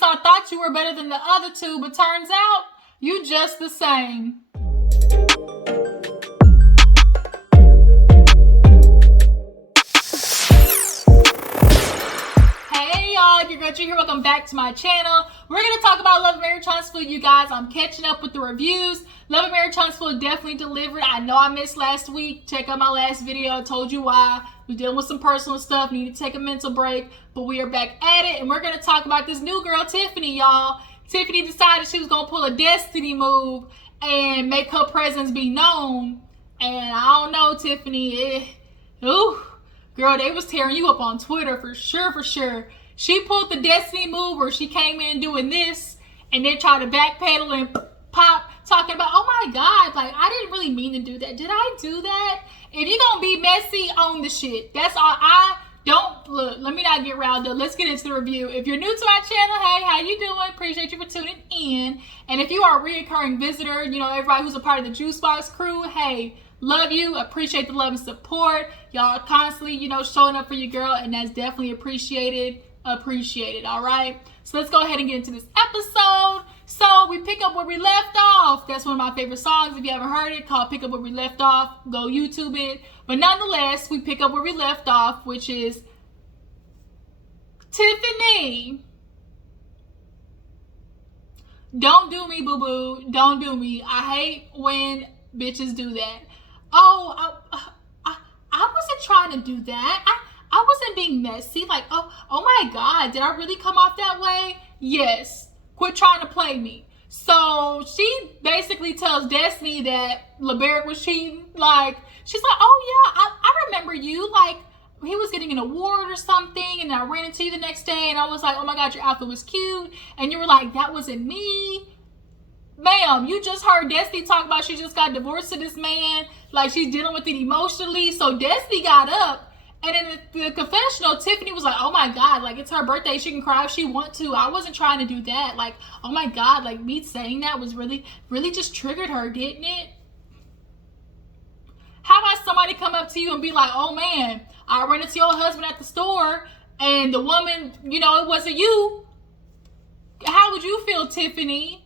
Maurice, I thought you were better than the other two, but turns out you just the same. Hey y'all, if you're good, you're here. Welcome back to my channel. We're going to talk about Love and Marriage Huntsville, you guys. I'm catching up with the reviews. Love and Marriage Huntsville definitely delivered. I know I missed last week. Check out my last video. I told you why. We're dealing with some personal stuff. Need to take a mental break. But we are back at it. And we're going to talk about this new girl, Tiffany, y'all. Tiffany decided she was going to pull a destiny move and make her presence be known. And I don't know, Tiffany. Girl, they was tearing you up on Twitter for sure. She pulled the destiny move where she came in doing this and then tried to backpedal and pop, talking about, oh my God, like, I didn't really mean to do that. Did I do that? If you're going to be messy, own the shit. That's all. Look, let me not get riled up. Let's get into the review. If you're new to my channel, hey, how you doing? Appreciate you for tuning in. And if you are a reoccurring visitor, you know, everybody who's a part of the Juice Box crew, hey, love you. Appreciate the love and support. Y'all constantly, you know, showing up for your girl, and that's definitely appreciated. All right? So let's go ahead and get into this episode. So we pick up where we left off. That's one of my favorite songs. If you haven't heard it, called Pick Up Where We Left Off. Go YouTube it. But nonetheless, we pick up where we left off, which is Tiffany. Don't do me, boo-boo. Don't do me. I hate when bitches do that. Oh, I wasn't trying to do that. I wasn't being messy. Like, oh my God, did I really come off that way? Yes. Quit trying to play me. So she basically tells Destiny that LeBaric was cheating. Like, she's like, oh yeah, I remember you. Like, he was getting an award or something, and I ran into you the next day, and I was like, oh my God, your outfit was cute. And you were like, that wasn't me. Ma'am, you just heard Destiny talk about she just got divorced to this man. Like, she's dealing with it emotionally. So Destiny got up. And in the confessional, Tiffany was like, oh my God, like, it's her birthday. She can cry if she wants to. I wasn't trying to do that. Like, oh my God, like, me saying that was really just triggered her, didn't it? How about somebody come up to you and be like, oh man, I ran into your husband at the store and the woman, you know, it wasn't you. How would you feel, Tiffany?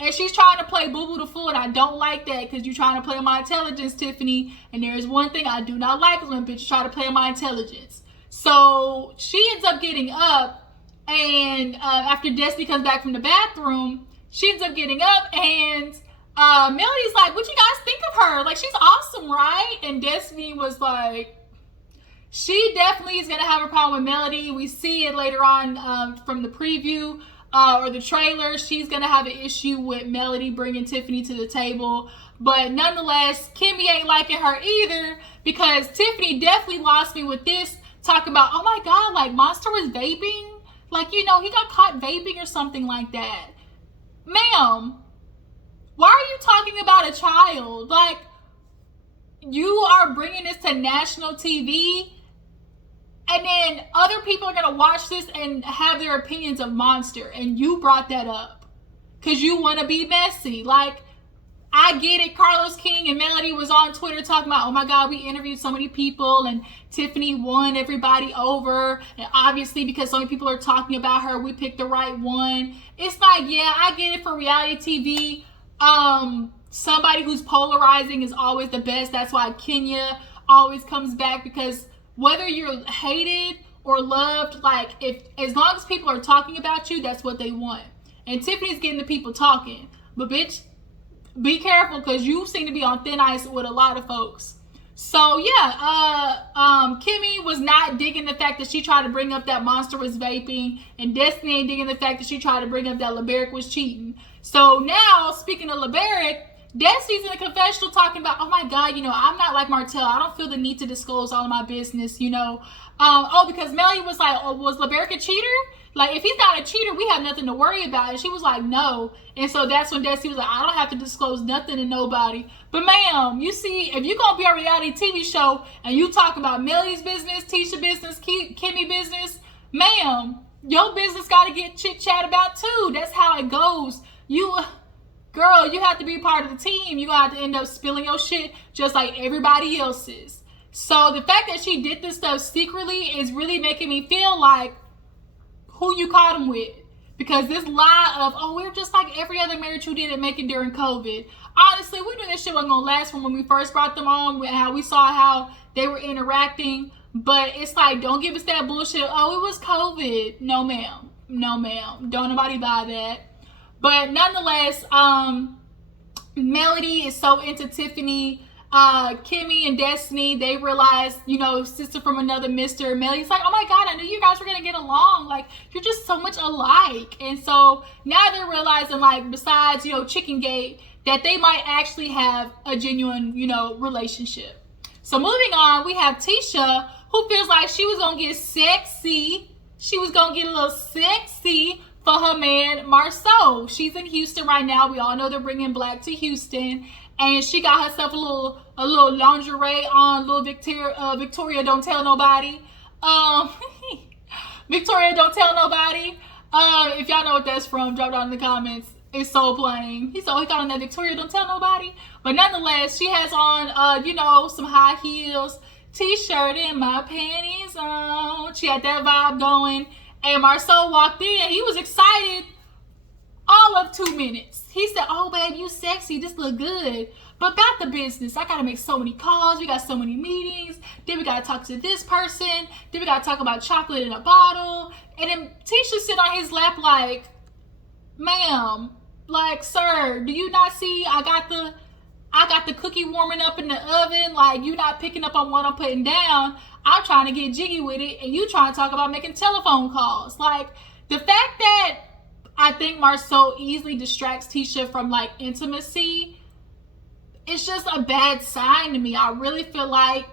And she's trying to play boo-boo the fool, and I don't like that because you're trying to play on my intelligence, Tiffany. And there is one thing I do not like is when bitches try to play on my intelligence. So she ends up getting up, and after Destiny comes back from the bathroom, she ends up getting up, and Melody's like, what you guys think of her? Like, she's awesome, right? And Destiny was like, she definitely is going to have a problem with Melody. We see it later on from the preview. Or the trailer. She's gonna have an issue with Melody bringing Tiffany to the table, but nonetheless, Kimmi ain't liking her either because Tiffany definitely lost me with this, talking about, oh my God, like, Monster was vaping, like, you know, he got caught vaping or something like that. Ma'am, why are you talking about a child? Like, you are bringing this to national TV, and then other people are going to watch this and have their opinions of Monster. And you brought that up because you want to be messy. Like, I get it. Carlos King and Melody was on Twitter talking about, oh my God, we interviewed so many people and Tiffany won everybody over. And obviously, because so many people are talking about her, we picked the right one. It's like, yeah, I get it for reality TV. Somebody who's polarizing is always the best. That's why Kenya always comes back, because whether you're hated or loved, like, as long as people are talking about you, that's what they want. And Tiffany's getting the people talking. But bitch, be careful, because you seem to be on thin ice with a lot of folks. So yeah, Kimmi was not digging the fact that she tried to bring up that Monster was vaping, and Destiny ain't digging the fact that she tried to bring up that LeBaric was cheating. So now, speaking of LeBaric, Destiny's in the confessional talking about, oh my God, you know, I'm not like Martell. I don't feel the need to disclose all of my business, you know. Because Melly was like, oh, was LeBaric a cheater? Like, if he's not a cheater, we have nothing to worry about. And she was like, no. And so that's when Destiny was like, I don't have to disclose nothing to nobody. But ma'am, you see, if you're going to be a reality TV show and you talk about Melly's business, Tisha business, Kimmi business, ma'am, your business got to get chit-chat about too. That's how it goes. Girl, you have to be part of the team. You're going to have to end up spilling your shit just like everybody else's. So the fact that she did this stuff secretly is really making me feel like who you caught him with. Because this lie of, oh, we're just like every other marriage who didn't make it during COVID. Honestly, we knew this shit wasn't gonna last from when we first brought them on, how we saw how they were interacting. But it's like, don't give us that bullshit. Oh, it was COVID. No, ma'am. No, ma'am. Don't nobody buy that. But nonetheless, Melody is so into Tiffany. Kimmi and Destiny, they realize, sister from another mister. Melody's like, oh my God, I knew you guys were gonna get along. Like, you're just so much alike. And so now they're realizing, like, besides, Chicken Gate, that they might actually have a genuine, relationship. So moving on, we have Tisha, who feels like she was gonna get sexy. She was gonna get a little sexy for her man, Marsaue. She's in Houston right now. We all know they're bringing black to Houston. And she got herself a little lingerie on, little Victoria Don't Tell Nobody. Victoria Don't Tell Nobody. If y'all know what that's from, drop it down in the comments. It's so plain. He got on that Victoria Don't Tell Nobody. But nonetheless, she has on, some high heels, t-shirt and my panties on. She had that vibe going. And Marsaue walked in. He was excited all of 2 minutes. He said, oh, babe, you sexy. This look good. But back to business. I got to make so many calls. We got so many meetings. Then we got to talk to this person. Then we got to talk about chocolate in a bottle. And then Tisha sit on his lap like, ma'am, like, sir, do you not see I got the cookie warming up in the oven? Like, you not picking up on what I'm putting down. I'm trying to get jiggy with it. And you trying to talk about making telephone calls. Like, the fact that I think Marsaue easily distracts Tisha from, like, intimacy, it's just a bad sign to me. I really feel like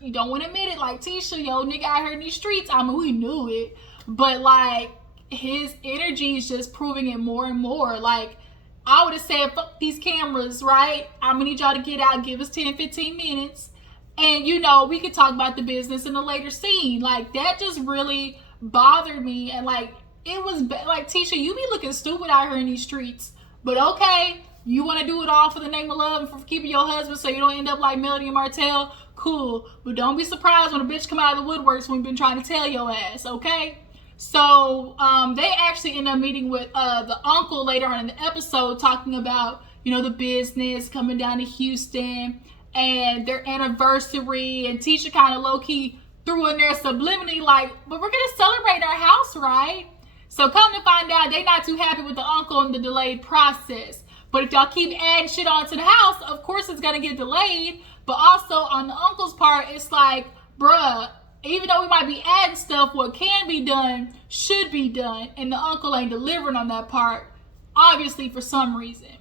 you don't want to admit it. Like, Tisha, nigga out here in these streets. I mean, we knew it. But, like, his energy is just proving it more and more. Like, I would have said, fuck these cameras, right? I'm going to need y'all to get out, give us 10, 15 minutes. And, we could talk about the business in a later scene. Like, that just really bothered me. And, like, it was like, Tisha, you be looking stupid out here in these streets. But okay, you want to do it all for the name of love and for keeping your husband so you don't end up like Melody and Martell? Cool. But don't be surprised when a bitch come out of the woodworks when we've been trying to tell your ass, okay? So they actually end up meeting with the uncle later on in the episode, talking about, the business, coming down to Houston and their anniversary. And Tisha kind of low-key threw in there subliminally like, but we're going to celebrate our house, right? So come to find out, they not too happy with the uncle and the delayed process. But if y'all keep adding shit onto the house, of course it's going to get delayed. But also on the uncle's part, it's like, bruh, even though we might be adding stuff, what can be done should be done. And the uncle ain't delivering on that part, obviously, for some reason.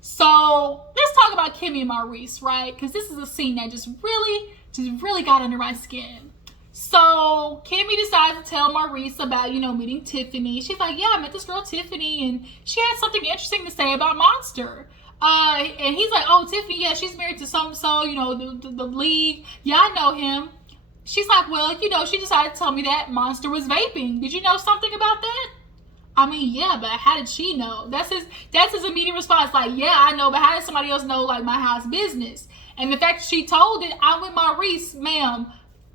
So let's talk about Kimmi and Maurice, right? Because this is a scene that just really got under my skin. So Kimmi decides to tell Maurice about, meeting Tiffany. She's like, yeah, I met this girl Tiffany, and she had something interesting to say about Monster. And he's like, oh, Tiffany, yeah, she's married to so-and-so, the league. Yeah, I know him. She's like, well, she decided to tell me that Monster was vaping. Did you know something about that? I mean, yeah, but how did she know? That's his immediate response. Like, yeah, I know, but how did somebody else know, like, my house business? And the fact that she told it, I'm with Maurice, ma'am.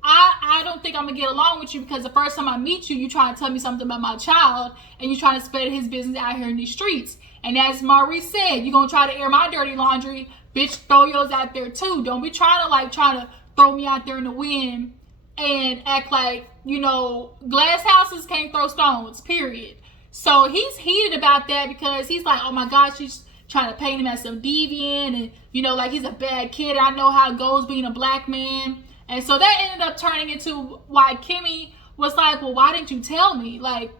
I don't think I'm going to get along with you because the first time I meet you, you try to tell me something about my child and you trying to spread his business out here in these streets. And as Maurice said, you're going to try to air my dirty laundry. Bitch, throw yours out there too. Don't be trying to throw me out there in the wind and act like, glass houses can't throw stones, period. So he's heated about that because he's like, oh my God, she's trying to paint him as some deviant and, like he's a bad kid. I know how it goes being a black man. And so that ended up turning into why Kimmi was like, well, why didn't you tell me? Like,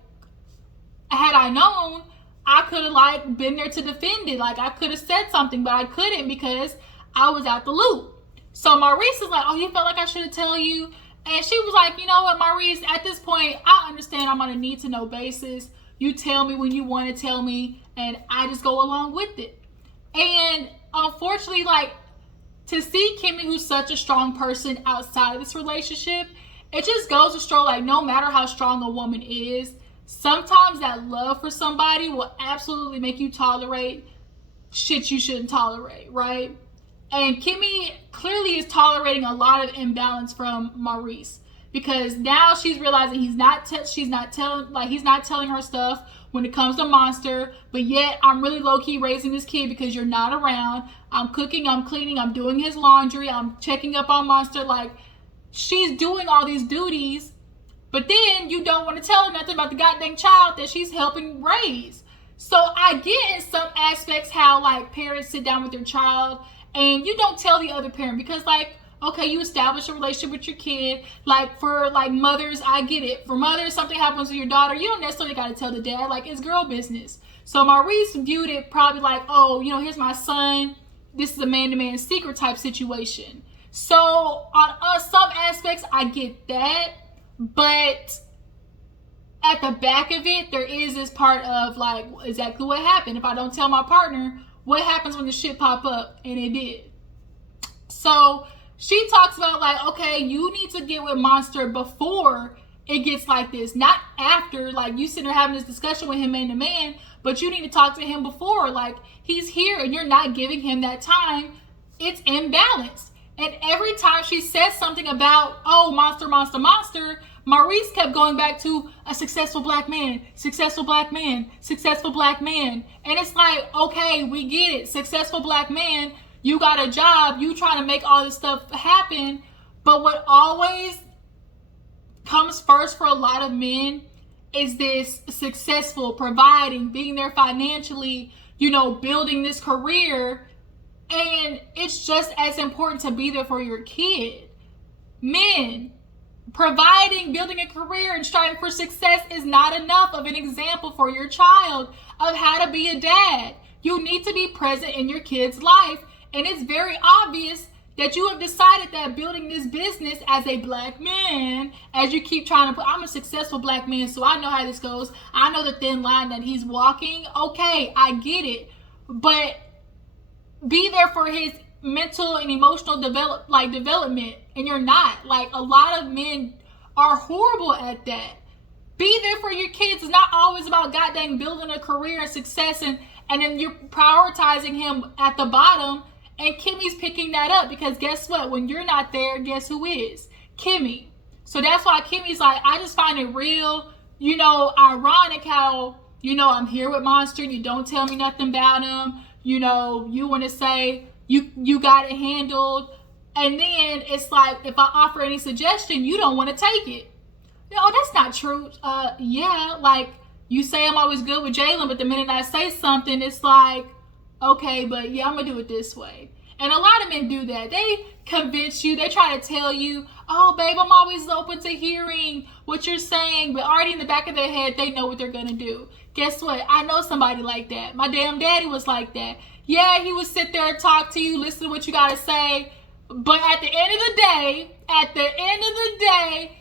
had I known, I could have, been there to defend it. Like, I could have said something, but I couldn't because I was out the loop. So Maurice is like, oh, you felt like I should tell you? And she was like, you know what, Maurice, at this point, I understand I'm on a need-to-know basis. You tell me when you want to tell me, and I just go along with it. And unfortunately, to see Kimmi, who's such a strong person outside of this relationship, it just goes to show, no matter how strong a woman is, sometimes that love for somebody will absolutely make you tolerate shit you shouldn't tolerate, right? And Kimmi clearly is tolerating a lot of imbalance from Maurice. because now she's realizing she's not telling her stuff when it comes to Monster, but yet I'm really low-key raising this kid because you're not around. I'm cooking, I'm cleaning, I'm doing his laundry, I'm checking up on Monster. Like, she's doing all these duties, but then you don't want to tell her nothing about the goddamn child that she's helping raise. So I get in some aspects how, like, parents sit down with their child and you don't tell the other parent because, like, okay, you establish a relationship with your kid. Like, for, like, mothers, I get it. For mothers, something happens with your daughter, you don't necessarily got to tell the dad. Like, it's girl business. So Maurice viewed it probably like, oh, you know, here's my son. This is a man-to-man secret type situation. So on some aspects, I get that. But at the back of it, there is this part of, like, exactly what happened. If I don't tell my partner, what happens when the shit pop up? And it did. So she talks about, like, okay, you need to get with Monster before it gets like this, not after. Like, you sitting there having this discussion with him man to man, but you need to talk to him before. Like, he's here and you're not giving him that time. It's imbalanced. And every time she says something about, oh, Monster, Monster, Monster, Maurice kept going back to a successful black man, successful black man, successful black man. And it's like, okay, we get it. Successful black man, you got a job, you trying to make all this stuff happen. But what always comes first for a lot of men is this successful, providing, being there financially, you know, building this career. And it's just as important to be there for your kid. Men, providing, building a career, and striving for success is not enough of an example for your child of how to be a dad. You need to be present in your kid's life. And it's very obvious that you have decided that building this business as a black man, as you keep trying to put, I'm a successful black man, so I know how this goes. I know the thin line that he's walking. Okay, I get it. But be there for his mental and emotional development. And you're not. Like, a lot of men are horrible at that. Be there for your kids. It's not always about goddamn building a career and success and then you're prioritizing him at the bottom. And Kimmi's picking that up because guess what? When you're not there, guess who is? Kimmi. So that's why Kimmy's like, I just find it real, you know, ironic how, you know, I'm here with Monster. You don't tell me nothing about him. You know, you want to say you got it handled. And then it's like, if I offer any suggestion, you don't want to take it. You know, that's not true. Yeah, like, you say I'm always good with Jaylin, but the minute I say something, it's like, okay, but yeah, I'm going to do it this way. And a lot of men do that. They convince you. They try to tell you, oh, babe, I'm always open to hearing what you're saying. But already in the back of their head, they know what they're going to do. Guess what? I know somebody like that. My damn daddy was like that. Yeah, he would sit there and talk to you, listen to what you got to say. But at the end of the day,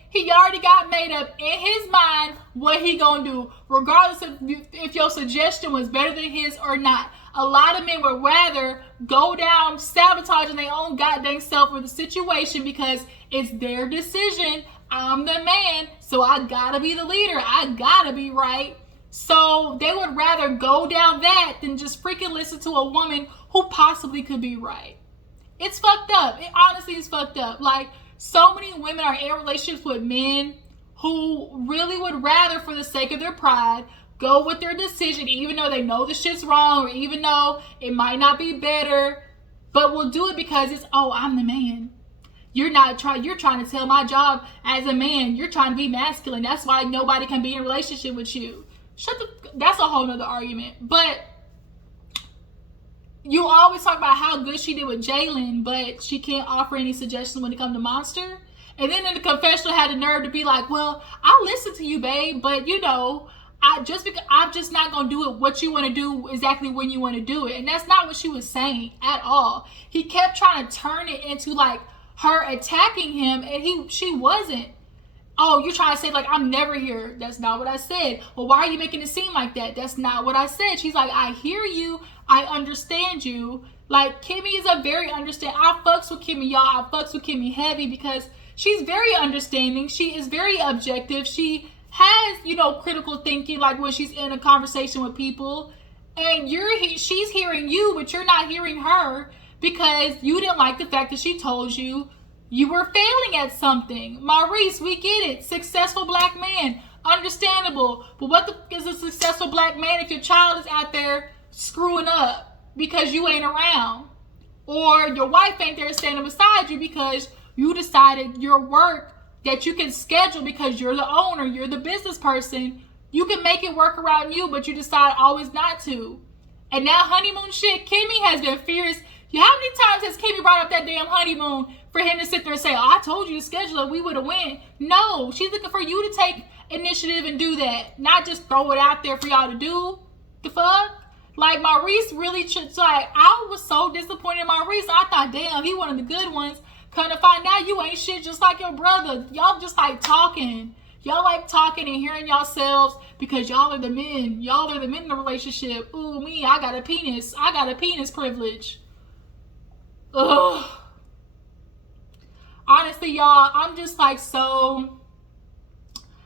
he already got made up in his mind what he gonna do, regardless of if your suggestion was better than his or not. A lot of men would rather go down sabotaging their own goddamn self with the situation because it's their decision. I'm the man, so I gotta be the leader. I gotta be right. So they would rather go down that than just freaking listen to a woman who possibly could be right. It's fucked up. It honestly is fucked up. Like, so many women are in relationships with men who really would rather, for the sake of their pride, go with their decision, even though they know the shit's wrong, or even though it might not be better, but will do it because it's, oh, I'm the man. You're trying to tell my job as a man. You're trying to be masculine. That's why nobody can be in a relationship with you. That's a whole nother argument. But you always talk about how good she did with Jaylin, but she can't offer any suggestions when it comes to Monster. And then in the confessional had the nerve to be like, well, I'll listen to you, babe, but you know, I'm just not going to do it what you want to do exactly when you want to do it. And that's not what she was saying at all. He kept trying to turn it into like her attacking him, and she wasn't. Oh, you're trying to say like, I'm never here. That's not what I said. Well, why are you making it seem like that? That's not what I said. She's like, I hear you. I understand you. Like, Kimmi is a very understanding. I fucks with Kimmi, y'all. I fucks with Kimmi heavy because she's very understanding. She is very objective. She has, you know, critical thinking, like when she's in a conversation with people. And she's hearing you, but you're not hearing her because you didn't like the fact that she told you You were failing at something. Maurice, we get it. Successful black man. Understandable. But what is a successful black man if your child is out there screwing up because you ain't around? Or your wife ain't there standing beside you because you decided your work that you can schedule because you're the owner, you're the business person. You can make it work around you, but you decide always not to. And now honeymoon shit, Kimmi has been fierce. How many times has Kimmi brought up that damn honeymoon for him to sit there and say, oh, I told you to schedule it, we would have went? No, she's looking for you to take initiative and do that. Not just throw it out there for y'all to do. The fuck? Like, Maurice really, like, I was so disappointed in Maurice. I thought, damn, he one of the good ones. Come to find out you ain't shit just like your brother. Y'all just like talking. Y'all like talking and hearing yourselves because y'all are the men. Y'all are the men in the relationship. Ooh, me, I got a penis. I got a penis privilege. Ugh. Honestly, y'all, I'm just like so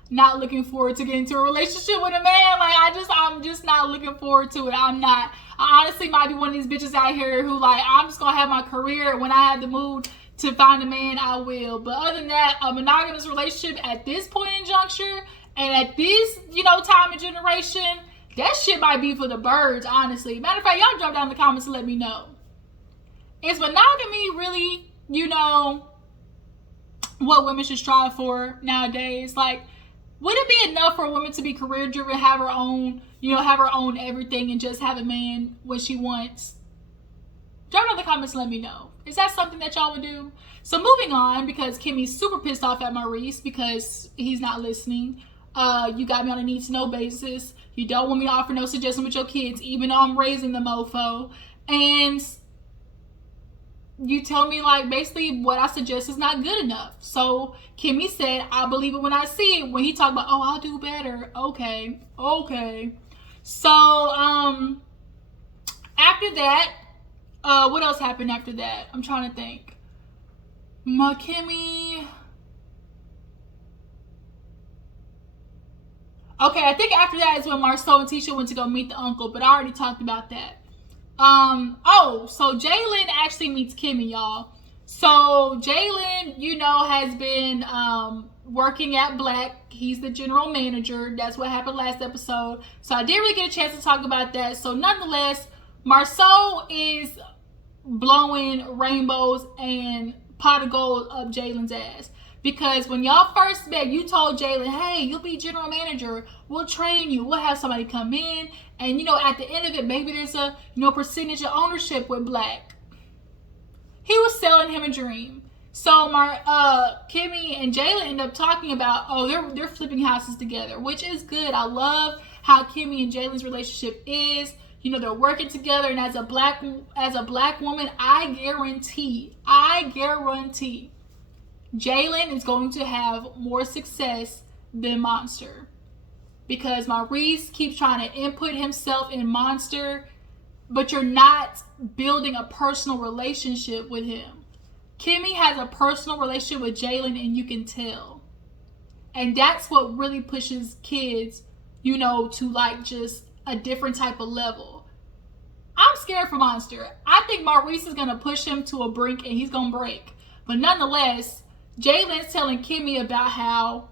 not looking forward to getting into a relationship with a man. Like, I'm just not looking forward to it. I'm not. I honestly might be one of these bitches out here who, like, I'm just gonna have my career. When I have the mood to find a man, I will. But other than that, a monogamous relationship at this point in juncture and at this, time and generation, that shit might be for the birds, honestly. Matter of fact, y'all drop down in the comments and let me know. Is monogamy really, what women should strive for nowadays? Like, would it be enough for a woman to be career driven, have her own, have her own everything and just have a man when she wants? Drop down in the comments and let me know. Is that something that y'all would do? So moving on, because Kimmi's super pissed off at Maurice because he's not listening. You got me on a need to know basis. You don't want me to offer no suggestion with your kids, even though I'm raising the mofo. And you tell me, like, basically what I suggest is not good enough. So Kimmi said, I believe it when I see it. When he talked about, oh, I'll do better. Okay. So after that, what else happened after that? I'm trying to think. Kimmi. Okay, I think after that is when Marsaue and Tisha went to go meet the uncle, but I already talked about that. So jaylin actually meets Kimmi, y'all. So jaylin, has been working at Black. He's the general manager. That's what happened last episode. So I didn't really get a chance to talk about that. So nonetheless, Marsaue is blowing rainbows and pot of gold up Jaylin's ass. Because when y'all first met, you told Jaylin, hey, you'll be general manager. We'll train you. We'll have somebody come in. And, at the end of it, maybe there's a, percentage of ownership with Black. He was selling him a dream. So Kimmi and Jaylin end up talking about, they're flipping houses together, which is good. I love how Kimmi and Jaylin's relationship is. They're working together. And as a black woman, I guarantee Jaylin is going to have more success than Monster, because Maurice keeps trying to input himself in Monster, but you're not building a personal relationship with him. Kimmi has a personal relationship with Jaylin, and you can tell. And that's what really pushes kids, to like just a different type of level. I'm scared for Monster. I think Maurice is going to push him to a brink and he's going to break. But nonetheless, Jaylin's telling Kimmi about how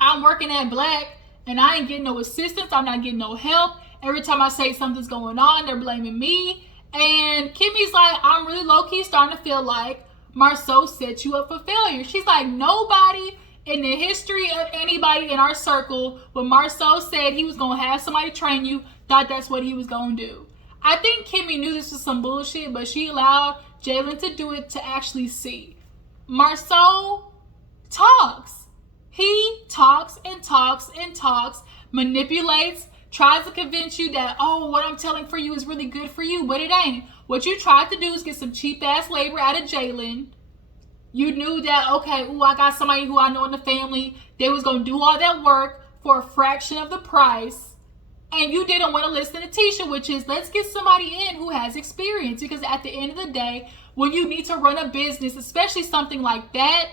I'm working at Black and I ain't getting no assistance. I'm not getting no help. Every time I say something's going on, they're blaming me. And Kimmy's like, I'm really low-key starting to feel like Marsaue set you up for failure. She's like, nobody in the history of anybody in our circle, when Marsaue said he was going to have somebody train you, thought that's what he was going to do. I think Kimmi knew this was some bullshit, but she allowed Jaylin to do it to actually see. Marsaue talks. He talks and talks and talks, manipulates, tries to convince you that, what I'm telling for you is really good for you, but it ain't. What you tried to do is get some cheap-ass labor out of Jaylin. You knew that, I got somebody who I know in the family. They was going to do all that work for a fraction of the price. And you didn't want to listen to Tisha, which is, let's get somebody in who has experience. Because at the end of the day, when you need to run a business, especially something like that,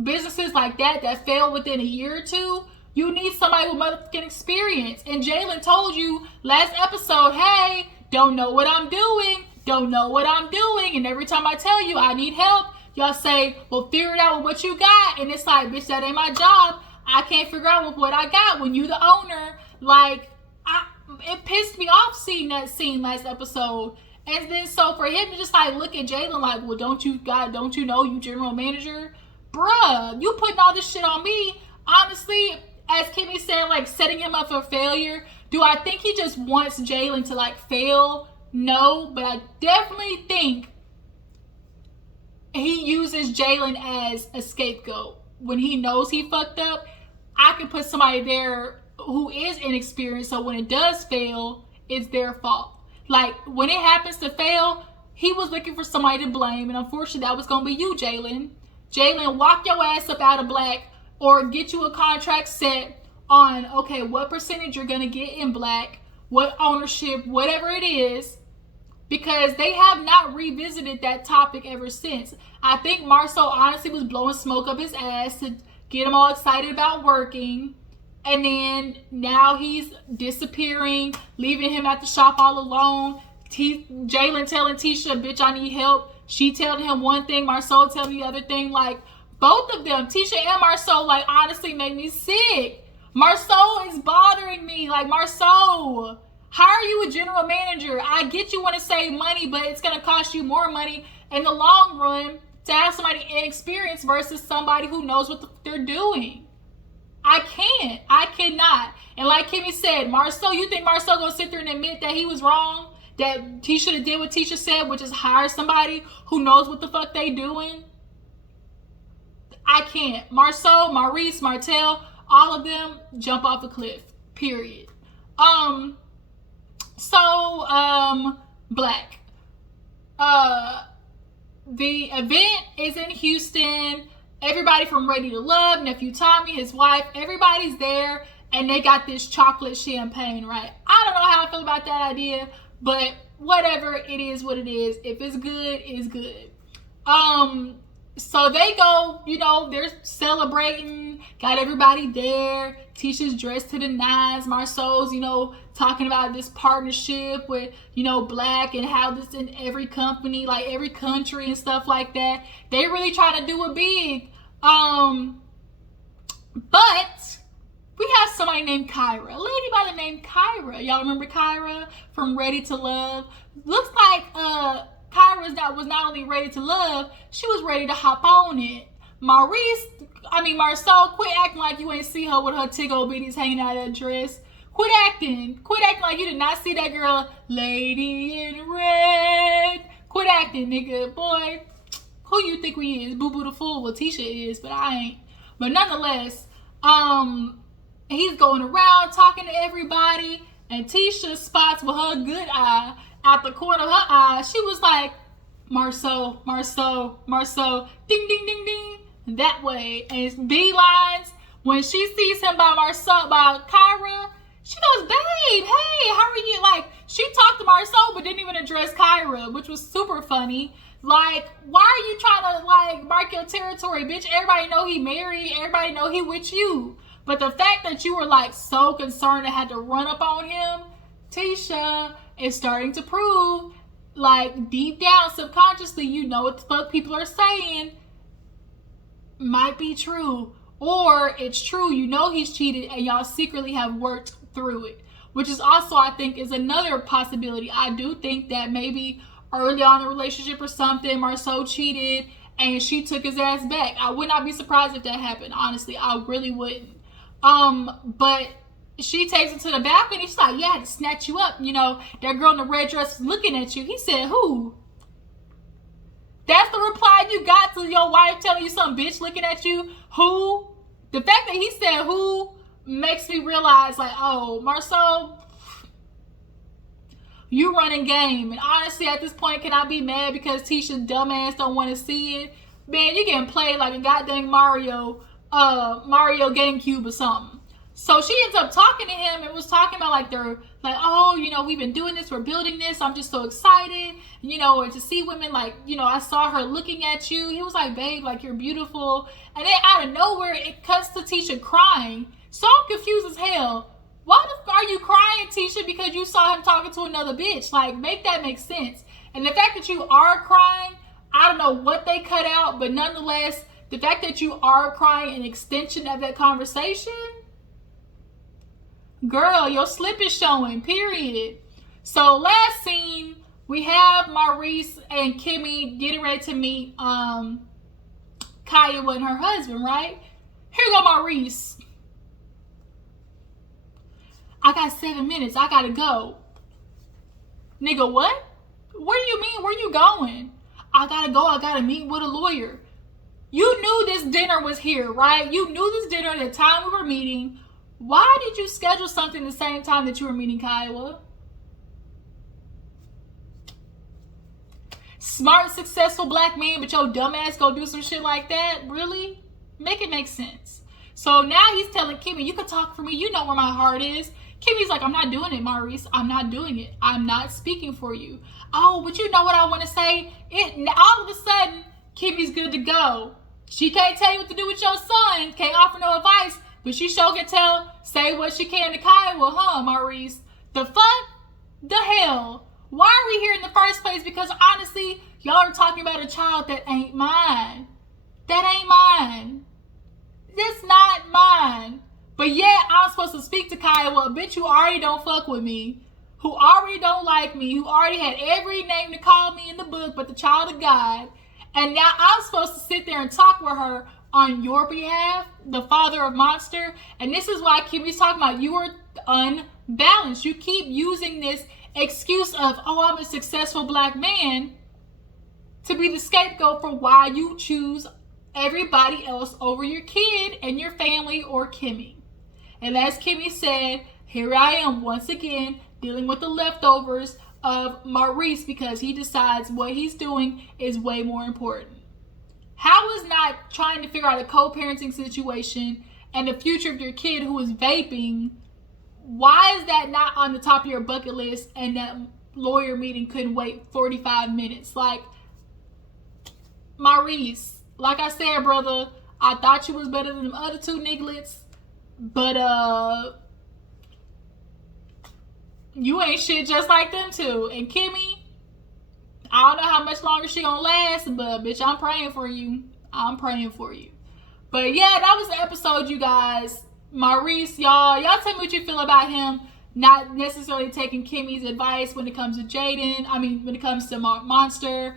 businesses like that fail within a year or two, you need somebody with motherfucking experience. And Jaylin told you last episode, hey, don't know what I'm doing. And every time I tell you I need help, y'all say, well, figure it out with what you got. And it's like, bitch, that ain't my job. I can't figure out with what I got when you the owner. Like, it pissed me off seeing that scene last episode. And then so for him to just like look at Jaylin like, well, don't you know you general manager? Bruh, you putting all this shit on me. Honestly, as Kimmi said, like setting him up for failure. Do I think he just wants Jaylin to like fail? No, but I definitely think he uses Jaylin as a scapegoat. When he knows he fucked up, I can put somebody there who is inexperienced, so when it does fail, it's their fault. Like, when it happens to fail, he was looking for somebody to blame, and unfortunately, that was going to be you, Jaylin. Jaylin, walk your ass up out of black, or get you a contract set on, okay, what percentage you're going to get in black, what ownership, whatever it is, because they have not revisited that topic ever since. I think Marsaue honestly was blowing smoke up his ass to get him all excited about working. And then now he's disappearing, leaving him at the shop all alone. Jaylin telling Tisha, bitch, I need help. She telling him one thing, Marsaue telling the other thing. Like, both of them, Tisha and Marsaue, like, honestly made me sick. Marsaue is bothering me. Like, Marsaue, how are you a general manager? I get you want to save money, but it's going to cost you more money in the long run to have somebody inexperienced versus somebody who knows what they're doing. I cannot. And like Kimmi said, Marsaue, you think Marsaue gonna sit there and admit that he was wrong? That he should have did what Tisha said, which is hire somebody who knows what the fuck they doing? I can't. Marsaue, Maurice, Martell, all of them jump off a cliff. Period. Black. The event is in Houston. Everybody from Ready to Love, nephew Tommy, his wife, everybody's there, and they got this chocolate champagne, right? I don't know how I feel about that idea, but whatever, it is what it is. If it's good, it's good. So they go, you know, they're celebrating, got everybody there. Tisha's dressed to the nines. Marsaue's, you know, talking about this partnership with, you know, black and how this in every company, like every country and stuff like that. They really try to do it big. But we have somebody named Kyra, a lady by the name Kyra. Y'all remember Kyra from Ready to Love? Looks like Kyra was not only ready to love, she was ready to hop on it. Marsaue, quit acting like you ain't see her with her tickle bitties hanging out of that dress. Quit acting like you did not see that girl, lady in red. Quit acting, nigga. Boy, who you think we is? Boo Boo the Fool. Well, Tisha is, but I ain't. But nonetheless, he's going around talking to everybody, and Tisha spots with her good eye, out the corner of her eye, she was like, Marsaue, ding, ding, ding, ding, that way. And it's beelines. When she sees him by Kyra, she goes, babe, hey, how are you? Like, she talked to Marsaue, but didn't even address Kyra, which was super funny. Like, why are you trying to, like, mark your territory, bitch? Everybody know he married. Everybody know he with you. But the fact that you were, like, so concerned and had to run up on him, Tisha is starting to prove, like, deep down, subconsciously, you know what the fuck people are saying might be true. Or it's true, you know he's cheated, and y'all secretly have worked through it. Which is also, I think, is another possibility. I do think that maybe early on in the relationship or something, Marsaue cheated, and she took his ass back. I would not be surprised if that happened, honestly. I really wouldn't. But she takes him to the balcony. She's like, yeah, I had to snatch you up. You know, that girl in the red dress is looking at you. He said, who? That's the reply you got to your wife telling you some bitch looking at you? Who? The fact that he said who makes me realize, like, oh, Marsaue, you running game. And honestly, at this point, can I be mad because Tisha's dumbass don't want to see it? Man, you getting played like a goddamn Mario GameCube or something. So she ends up talking to him and was talking about, like, they're like, oh, you know, we've been doing this, we're building this, I'm just so excited, you know, and to see women, like, you know, I saw her looking at you. He was like, babe, like, you're beautiful. And then out of nowhere, it cuts to Tisha crying. So I'm confused as hell. Why the fuck are you crying, Tisha, because you saw him talking to another bitch? Like, make that make sense. And the fact that you are crying, I don't know what they cut out, but nonetheless, the fact that you are crying an extension of that conversation, girl, your slip is showing, period. So last scene, we have Maurice and Kimmi getting ready to meet Kiowa and her husband, right? Here go Maurice. I got 7 minutes. I gotta go. Nigga, what? What do you mean? Where you going? I gotta go. I gotta meet with a lawyer. You knew this dinner was here, right? You knew this dinner at the time we were meeting. Why did you schedule something the same time that you were meeting Kiowa? Smart, successful black man, but your dumb ass go do some shit like that? Really? Make it make sense. So now he's telling Kimmi, you can talk for me. You know where my heart is. Kimmi's like, I'm not doing it, Maurice. I'm not doing it. I'm not speaking for you. Oh, but you know what I want to say? All of a sudden, Kimmi's good to go. She can't tell you what to do with your son. Can't offer no advice. But she sure can say what she can to Kiowa, huh, Maurice? The fuck? The hell? Why are we here in the first place? Because honestly, y'all are talking about a child that ain't mine. That ain't mine. That's not mine. But yet, I'm supposed to speak to Kiowa, a bitch who already don't fuck with me, who already don't like me, who already had every name to call me in the book but the child of God. And now I'm supposed to sit there and talk with her on your behalf, the father of Monster. And this is why Kimmi's talking about you are unbalanced. You keep using this excuse of, oh, I'm a successful black man, to be the scapegoat for why you choose everybody else over your kid and your family or Kimmi. And as Kimmi said, here I am once again dealing with the leftovers of Maurice because he decides what he's doing is way more important. How is not trying to figure out a co-parenting situation and the future of your kid who is vaping, why is that not on the top of your bucket list and that lawyer meeting couldn't wait 45 minutes? Like, Maurice, like I said, brother, I thought you was better than the other two nigglets, but you ain't shit just like them two. And Kimmi, I don't know how much longer she gonna last, but bitch, I'm praying for you. I'm praying for you. But yeah, that was the episode, you guys. Maurice, y'all tell me what you feel about him not necessarily taking Kimmi's advice when it comes to Jaden. I mean, when it comes to Monster.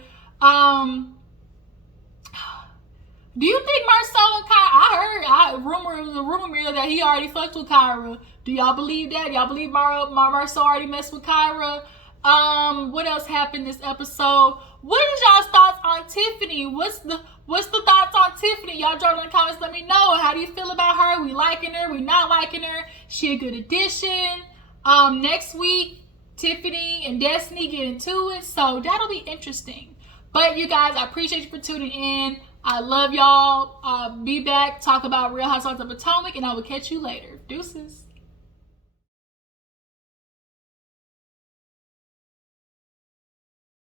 Do you think Marsaue and Kyra, rumor mill that he already fucked with Kyra. Do y'all believe that? Y'all believe Marsaue already messed with Kyra? What else happened this episode? What is y'all's thoughts on Tiffany? What's the thoughts on Tiffany? Y'all drop in the comments, let me know. How do you feel about her? We liking her? We not liking her? She a good addition? Next week, Tiffany and Destiny get into it, so that'll be interesting. But you guys, I appreciate you for tuning in. I love y'all. Be back, talk about Real Housewives of Potomac, and I will catch you later. Deuces.